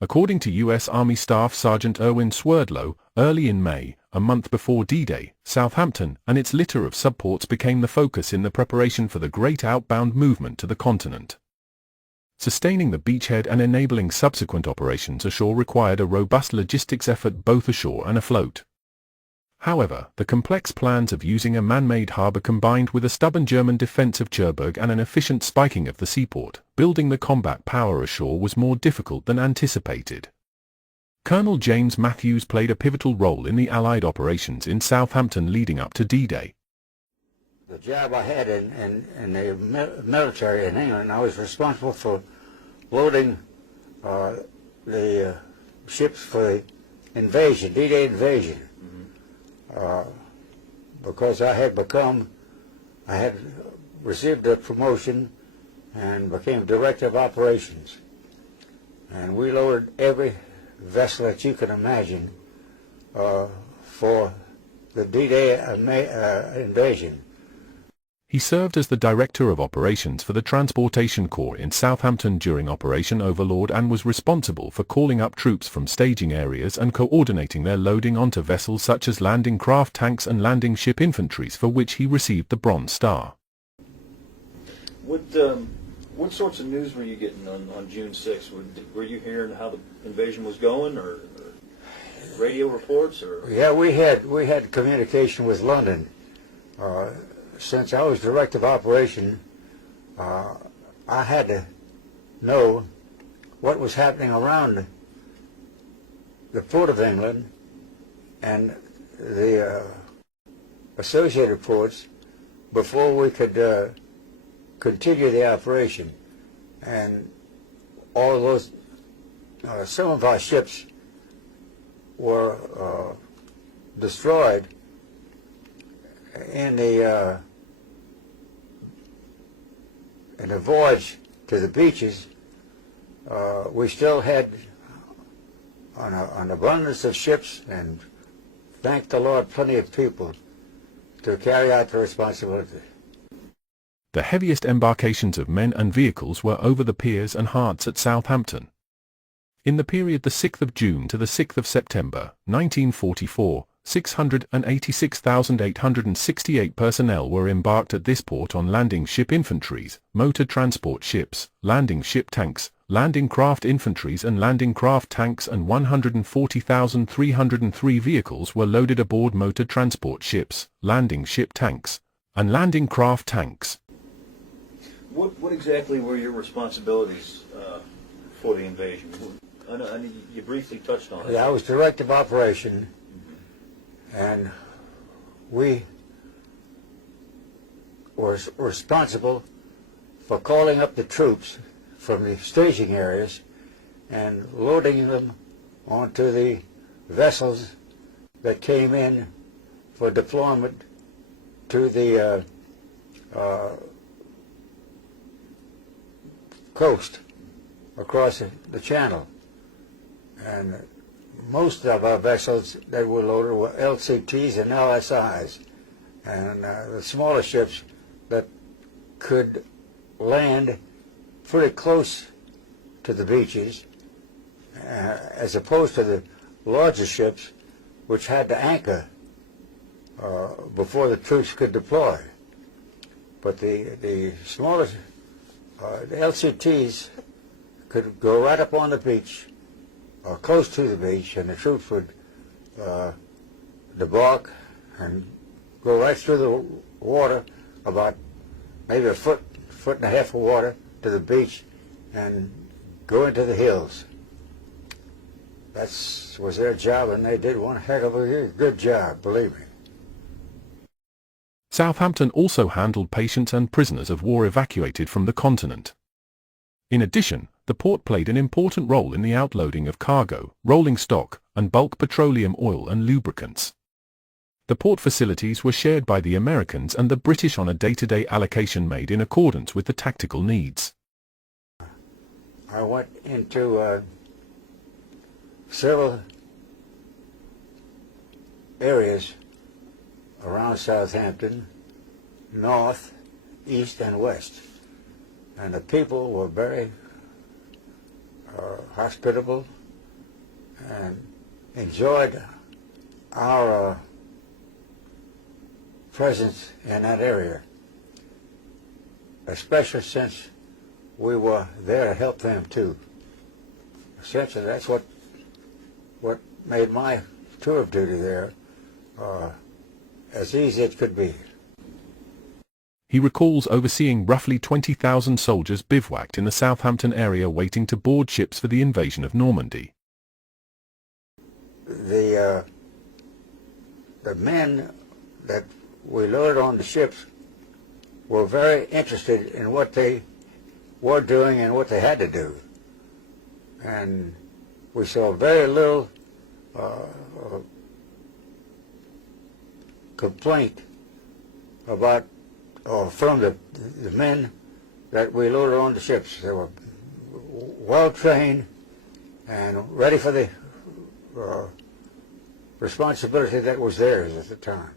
According to U.S. Army Staff Sergeant Erwin Swerdlow, early in May, a month before D-Day, Southampton and its litter of subports became the focus in the preparation for the great outbound movement to the continent. Sustaining the beachhead and enabling subsequent operations ashore required a robust logistics effort both ashore and afloat. However, the complex plans of using a man-made harbour combined with a stubborn German defence of Cherbourg and an efficient spiking of the seaport, building the combat power ashore was more difficult than anticipated. Colonel James Matthews played a pivotal role in the Allied operations in Southampton leading up to D-Day. The job I had in the military in England, I was responsible for loading the ships for the invasion, D-Day invasion. Because I had received a promotion and became Director of Operations. And we loaded every vessel that you can imagine for the D-Day invasion. He served as the Director of Operations for the Transportation Corps in Southampton during Operation Overlord and was responsible for calling up troops from staging areas and coordinating their loading onto vessels such as landing craft tanks and landing ship infantry, for which he received the Bronze Star. What sorts of news were you getting on June 6th? Were you hearing how the invasion was going, or radio reports? Or? Yeah, we had communication with London. Since I was Director of Operation, I had to know what was happening around the Port of England and the associated ports before we could continue the operation. And all of those, some of our ships were destroyed in the voyage to the beaches. We still had an abundance of ships, and thank the Lord, plenty of people to carry out the responsibility. The heaviest embarkations of men and vehicles were over the piers and hearts at Southampton. In the period the 6th of June to the 6th of September, 1944, 686,868 personnel were embarked at this port on landing ship infantries, motor transport ships, landing ship tanks, landing craft infantries and landing craft tanks, and 140,303 vehicles were loaded aboard motor transport ships, landing ship tanks, and landing craft tanks. What exactly were your responsibilities for the invasion? I know you briefly touched on it. Yeah, I was Director of Operation. And we were responsible for calling up the troops from the staging areas and loading them onto the vessels that came in for deployment to the coast across the channel. And most of our vessels that were loaded were LCTs and LSIs, and the smaller ships that could land pretty close to the beaches, as opposed to the larger ships which had to anchor before the troops could deploy. But the smaller, the LCTs could go right up on the beach, or close to the beach, and the troops would debark and go right through the water, about maybe a foot and a half of water to the beach, and go into the hills. That was their job, and they did one heck of a good job, believe me. Southampton also handled patients and prisoners of war evacuated from the continent. In addition, the port played an important role in the outloading of cargo, rolling stock, and bulk petroleum oil and lubricants. The port facilities were shared by the Americans and the British on a day-to-day allocation made in accordance with the tactical needs. I went into several areas around Southampton, north, east, and west. And the people were very hospitable, and enjoyed our presence in that area, especially since we were there to help them too. Essentially, that's what made my tour of duty there as easy as it could be. He recalls overseeing roughly 20,000 soldiers bivouacked in the Southampton area waiting to board ships for the invasion of Normandy. The men that we loaded on the ships were very interested in what they were doing and what they had to do. And we saw very little complaint about or from the men that we loaded on the ships. They were well trained and ready for the responsibility that was theirs at the time.